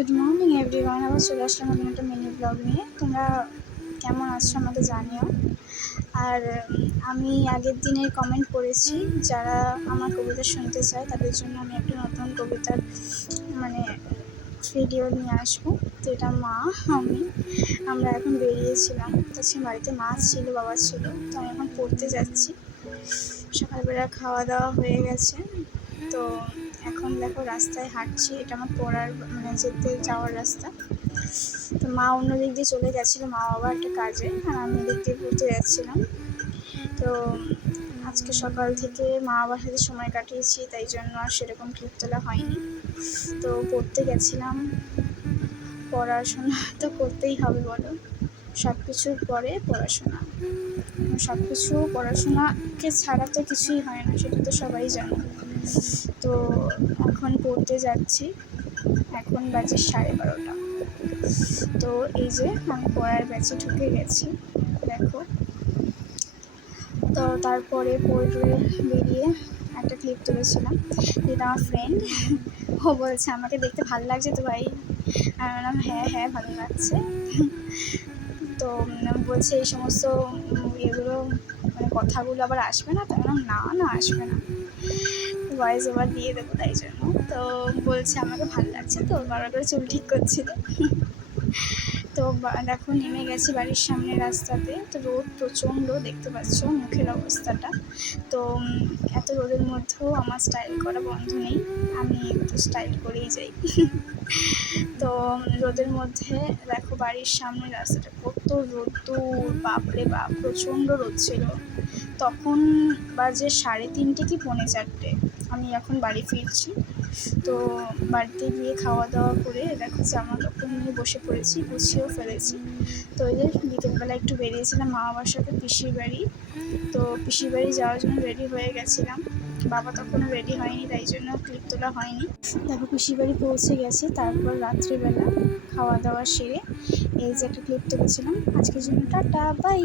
Good morning everyone, আবার চলে আসলাম নতুন একটা মিনি ব্লগ নিয়ে। তোমরা কেমন আছো আমাকে জানিও। আর আমি আগের দিনের কমেন্ট পড়েছি, যারা আমার কবিতা শুনতে চায় তাদের জন্য আমি একটা নতুন কবিতার মানে ভিডিও নিয়ে আসবো। তো এটা মা আমরা এখন বেরিয়েছিলাম, তাছাড়া বাড়িতে মা ছিল, বাবা ছিল। তো আমি এখন পড়তে যাচ্ছি। সকালবেলা খাওয়া দাওয়া হয়ে গেছে, তো এখন দেখো রাস্তায় হাঁটছি। এটা আমার পড়ার যেতে যাওয়ার রাস্তা। তো মা অন্য দিক দিয়ে চলে গেছিলো, মা বাবা একটা কাজে, আর আমি দিক দিয়ে পড়তে যাচ্ছিলাম। তো আজকে সকাল থেকে মা বাবার সাথে সময় কাটিয়েছি, তাই জন্য আর সেরকম ক্লিপ তোলা হয়নি। তো পড়তে গেছিলাম। পড়াশোনা তো করতেই হবে বলো, সব কিছুর পরে পড়াশোনা। সব কিছু পড়াশোনাকে ছাড়া তো কিছুই হয় না, সেটা তো সবাই জানো। তো এখন পড়তে যাচ্ছি, এখন বাজে 12:30। তো এই যে আমি পড়ার ব্যাচে ঢুকে গেছি, দেখো। তো তারপরে পড়ে বেরিয়ে একটা ক্লিপ তুলেছিলাম, যেটা আমার ফ্রেন্ড ও বলছে আমাকে দেখতে ভালো লাগছে তো ভাই। আমি বললাম হ্যাঁ হ্যাঁ ভালো লাগছে। তো বলছে এই সমস্ত এগুলো কথাগুলো আবার আসবে না? তো বললাম না না আসবে না, ভয়েস ওভার দিয়ে দেবো তাই জন্য। তো বলছে আমাকে ভালো লাগছে, তো বারবার করে চুল ঠিক করছিল। তো দেখো নেমে গেছি বাড়ির সামনে রাস্তাতে। তো রোদ প্রচণ্ড, দেখতে পাচ্ছ মুখের অবস্থাটা। তো এত রোদের মধ্যেও আমার স্টাইল করা বন্ধ নেই, আমি একটু স্টাইল করেই যাই। তো রোদের মধ্যে দেখো বাড়ির সামনে রাস্তাটা কত রোদ্দুর, বাপরে বাপ, প্রচণ্ড রোদ ছিল। তখন বাজে 3:30 কি 4:45। আমি এখন বাড়ি ফিরছি। তো বাড়িতে গিয়ে খাওয়া দাওয়া করে দেখো জামা কাপড় নিয়ে বসে পড়েছি, গুছিয়েও ফেলেছি। তো এই যে বিকেলবেলা একটু বেরিয়েছিলাম মা বাবার সাথে পিসির বাড়ি। তো পিসির বাড়ি যাওয়ার জন্য রেডি হয়ে গেছিলাম, বাবা তখনও রেডি হয়নি, তাই জন্য ক্লিপ তোলা হয়নি। দেখো পিসির বাড়ি পৌঁছে গেছি, তারপর রাত্রিবেলা খাওয়া দাওয়া সেরে এই যে একটা ক্লিপ তুলেছিলাম। আজকের জন্য টাটা, বাই।